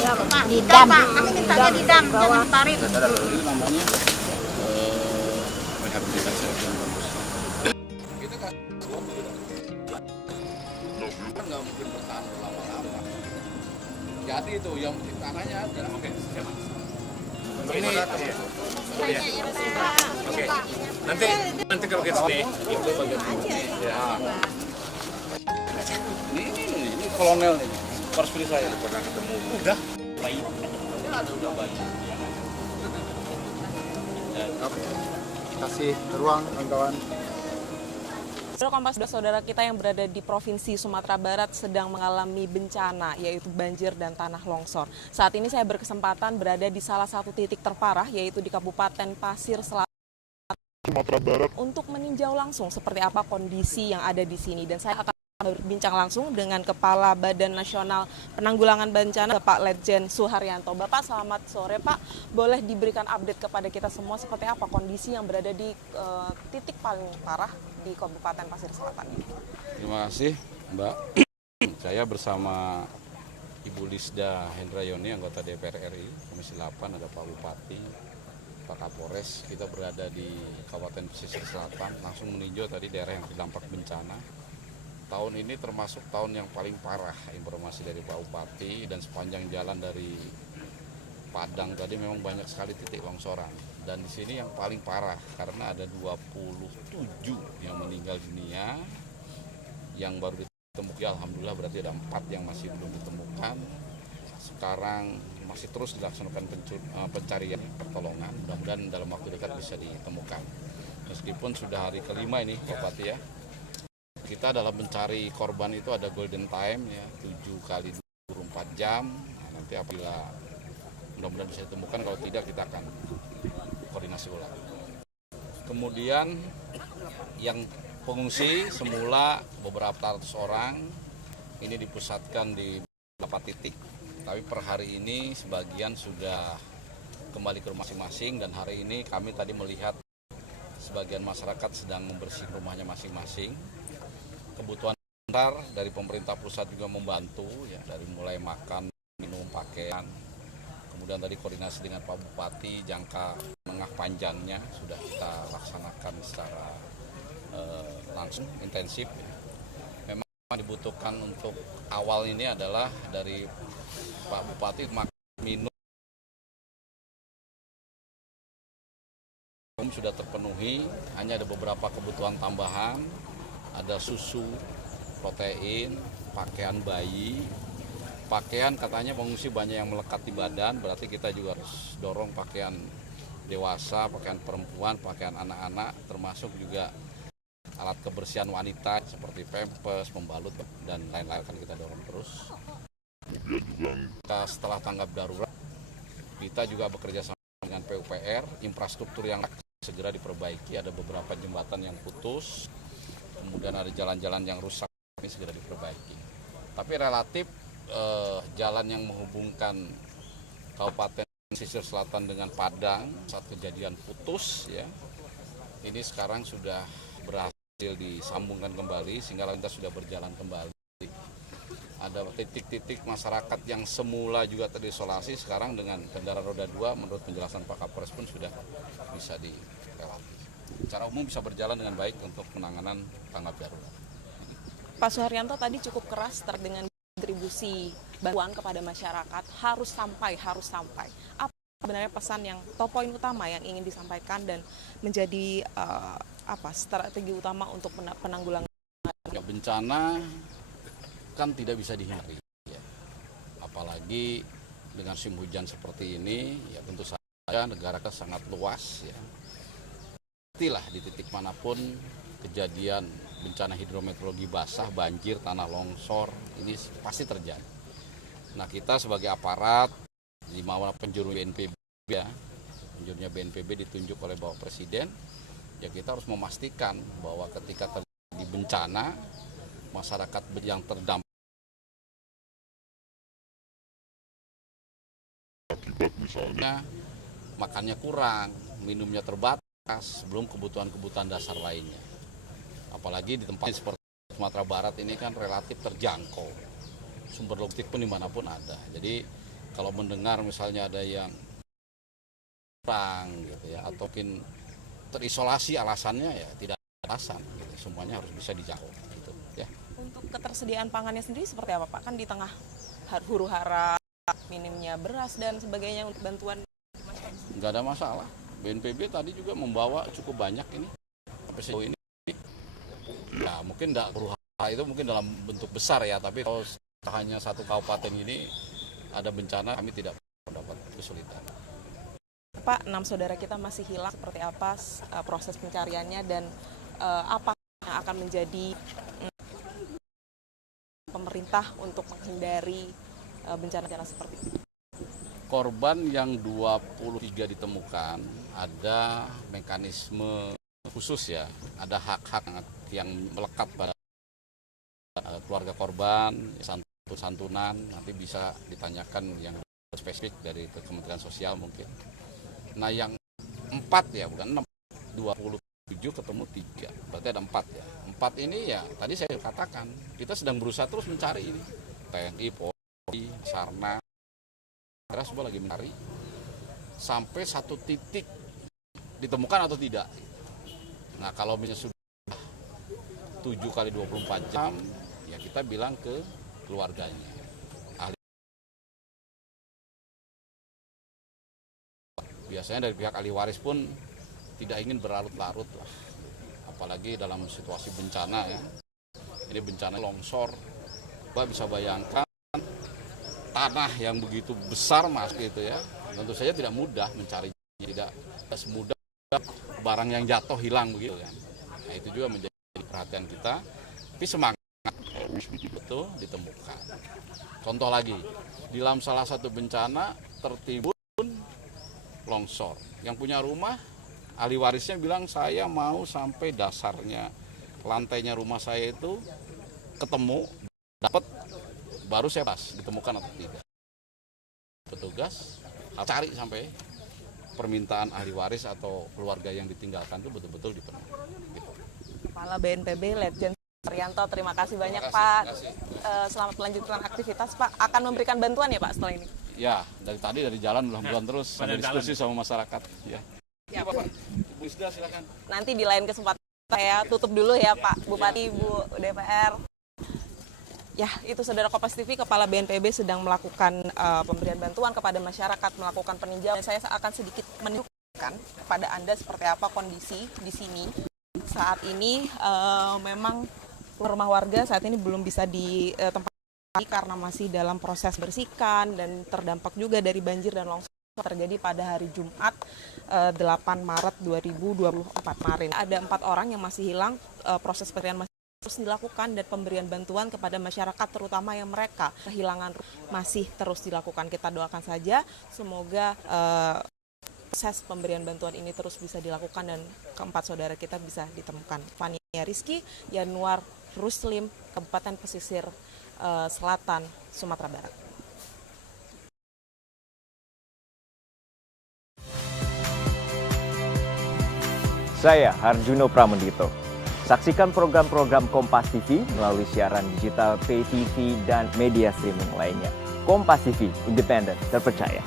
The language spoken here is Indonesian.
Didam, Pak. Kami mintanya didam, jangan ditarik. Ini namanya rehabilitasi yang bagus. Kita kan nggak mungkin bertahan lama-lama. Jadi itu yang tanahnya ada. Oke, siapa? Ini Oke. Nanti kalau kita stay itu bagian ya. Ini kolonel nih. Harus pilih saya. Pernah ketemu. Udah. Udah banyak. Kasih ruang kawan-kawan. Saudara Kompas, saudara kita yang berada di Provinsi Sumatera Barat sedang mengalami bencana, yaitu banjir dan tanah longsor. Saat ini saya berkesempatan berada di salah satu titik terparah, yaitu di Kabupaten Pasir Selatan, Sumatera Barat, untuk meninjau langsung seperti apa kondisi yang ada di sini. Dan saya akan berbincang langsung dengan Kepala Badan Nasional Penanggulangan Bencana, Bapak Letjen Suharyanto. Bapak, selamat sore Pak. Boleh diberikan update kepada kita semua seperti apa kondisi yang berada di titik paling parah di Kabupaten Pasir Selatan ini? Terima kasih Mbak. Saya bersama Ibu Lisda Hendrayoni, anggota DPR RI, Komisi 8, ada Pak Bupati, Pak Kapolres. Kita berada di Kabupaten Pesisir Selatan, langsung meninjau tadi daerah yang terdampak bencana. Tahun ini termasuk tahun yang paling parah, informasi dari Pak Bupati, dan sepanjang jalan dari Padang tadi memang banyak sekali titik longsoran. Dan di sini yang paling parah karena ada 27 yang meninggal dunia, yang baru ditemukan, alhamdulillah berarti ada 4 yang masih belum ditemukan. Sekarang masih terus dilaksanakan pencarian, pertolongan, mudah-mudahan dalam waktu dekat bisa ditemukan. Meskipun sudah hari kelima ini Pak Bupati ya, kita dalam mencari korban itu ada golden time ya, 7 kali 24 jam. Nah, nanti apabila mudah-mudahan bisa ditemukan, kalau tidak kita akan koordinasi ulang. Kemudian yang pengungsi semula beberapa ratus orang ini dipusatkan di beberapa titik, tapi per hari ini sebagian sudah kembali ke rumah masing-masing, dan hari ini kami tadi melihat sebagian masyarakat sedang membersihkan rumahnya masing-masing. Kebutuhan dasar dari pemerintah pusat juga membantu ya, dari mulai makan, minum, pakaian. Kemudian tadi koordinasi dengan Pak Bupati, jangka menengah panjangnya sudah kita laksanakan secara langsung intensif. Memang dibutuhkan untuk awal ini adalah dari Pak Bupati makan, minum sudah terpenuhi, hanya ada beberapa kebutuhan tambahan. Ada susu, protein, pakaian bayi. Pakaian katanya pengungsi banyak yang melekat di badan, berarti kita juga harus dorong pakaian dewasa, pakaian perempuan, pakaian anak-anak, termasuk juga alat kebersihan wanita seperti pampers, pembalut, dan lain-lain akan kita dorong terus. Setelah tanggap darurat, kita juga bekerja sama dengan PUPR, infrastruktur yang segera diperbaiki, ada beberapa jembatan yang putus, kemudian ada jalan-jalan yang rusak, ini segera diperbaiki. Tapi relatif jalan yang menghubungkan Kabupaten Pesisir Selatan dengan Padang saat kejadian putus ya, ini sekarang sudah berhasil disambungkan kembali sehingga lintas sudah berjalan kembali. Ada titik-titik masyarakat yang semula juga terisolasi, sekarang dengan kendaraan roda 2 menurut penjelasan Pak Kapolres pun sudah bisa direlatif. Secara umum bisa berjalan dengan baik untuk penanganan tanggap darurat. Pak Suharyanto tadi cukup keras terkait dengan distribusi bantuan kepada masyarakat, harus sampai. Apa sebenarnya pesan yang poin utama yang ingin disampaikan dan menjadi strategi utama untuk penanggulangan? Ya, bencana kan tidak bisa dihindari, ya. Apalagi dengan musim hujan seperti ini, ya tentu saja negara kita sangat luas, ya. Pastilah di titik manapun kejadian bencana hidrometeorologi basah, banjir, tanah longsor, ini pasti terjadi. Nah, kita sebagai aparat, di bawah penjuru BNPB, ya, penjurunya BNPB ditunjuk oleh Bapak Presiden, ya kita harus memastikan bahwa ketika terjadi bencana, masyarakat yang terdampak akibat misalnya makannya kurang, minumnya terbatas, belum kebutuhan-kebutuhan dasar lainnya. Apalagi di tempat seperti Sumatera Barat ini kan relatif terjangkau, sumber logistik pun dimanapun ada. Jadi kalau mendengar misalnya ada yang kurang gitu ya, atau mungkin terisolasi alasannya ya tidak ada alasan, gitu. Semuanya harus bisa dijawab gitu ya. Untuk ketersediaan pangannya sendiri seperti apa Pak? Kan di tengah huru-hara, minimnya beras dan sebagainya untuk bantuan. Nggak ada masalah. BNPB tadi juga membawa cukup banyak ini. Sampai sejauh ini, ya mungkin tidak huru-hara itu mungkin dalam bentuk besar ya, tapi kalau hanya satu kabupaten ini ada bencana, kami tidak mendapat kesulitan. Pak, 6 saudara kita masih hilang, seperti apa proses pencariannya dan apa yang akan menjadi pemerintah untuk menghindari bencana-bencana seperti itu? Korban yang 23 ditemukan, ada mekanisme khusus ya, ada hak-hak yang melekat pada keluarga korban, santunan, nanti bisa ditanyakan yang spesifik dari Kementerian Sosial mungkin. Nah yang 4 ya, bukan 6, 27 ketemu 3, berarti ada 4 ya. 4 ini ya tadi saya katakan, kita sedang berusaha terus mencari ini. TNI, Polri, Sarna, semua lagi mencari sampai satu titik ditemukan atau tidak. Nah kalau misalnya sudah 7 kali 24 jam, ya kita bilang ke keluarganya. Biasanya dari pihak ahli waris pun tidak ingin berlarut-larut lah, apalagi dalam situasi bencana ya. Ini bencana longsor, Bapak bisa bayangkan tanah yang begitu besar mas gitu ya. Tentu saja tidak mudah mencarinya, tidak semudah barang yang jatuh hilang begitu kan. Nah itu juga menjadi perhatian kita, tapi semangat itu ditemukan. Contoh lagi, di dalam salah satu bencana tertimbun longsor. Yang punya rumah, ahli warisnya bilang saya mau sampai dasarnya, lantainya rumah saya itu ketemu, dapat, baru saya pas ditemukan atau tidak. Petugas cari sampai permintaan ahli waris atau keluarga yang ditinggalkan itu betul-betul dipenuhi. Gitu. Kepala BNPB Letjen Arianto, terima kasih banyak Pak. Selamat melanjutkan aktivitas Pak. Akan memberikan bantuan ya Pak setelah ini? Ya, dari jalan belum terus ada diskusi sama masyarakat. Ya. Ya, Pak. Bu Isda silakan. Nanti di lain kesempatan saya tutup dulu ya Pak Bupati, Bu DPR. Ya, itu saudara Kompas TV, Kepala BNPB sedang melakukan pemberian bantuan kepada masyarakat, melakukan peninjauan. Saya akan sedikit menunjukkan kepada Anda seperti apa kondisi di sini. Saat ini memang rumah warga saat ini belum bisa ditempati karena masih dalam proses bersihkan dan terdampak juga dari banjir dan longsor terjadi pada hari Jumat 8 Maret 2024 kemarin. Ada 4 orang yang masih hilang, proses pencarian masih terus dilakukan dan pemberian bantuan kepada masyarakat terutama yang mereka kehilangan masih terus dilakukan. Kita doakan saja semoga proses pemberian bantuan ini terus bisa dilakukan dan keempat saudara kita bisa ditemukan. Fania Rizky, Yanuar Ruslim, Kabupaten Pesisir Selatan, Sumatera Barat. Saya Harjuno Pramendito. Saksikan program-program Kompas TV melalui siaran digital, pay TV, dan media streaming lainnya. Kompas TV, independen, terpercaya.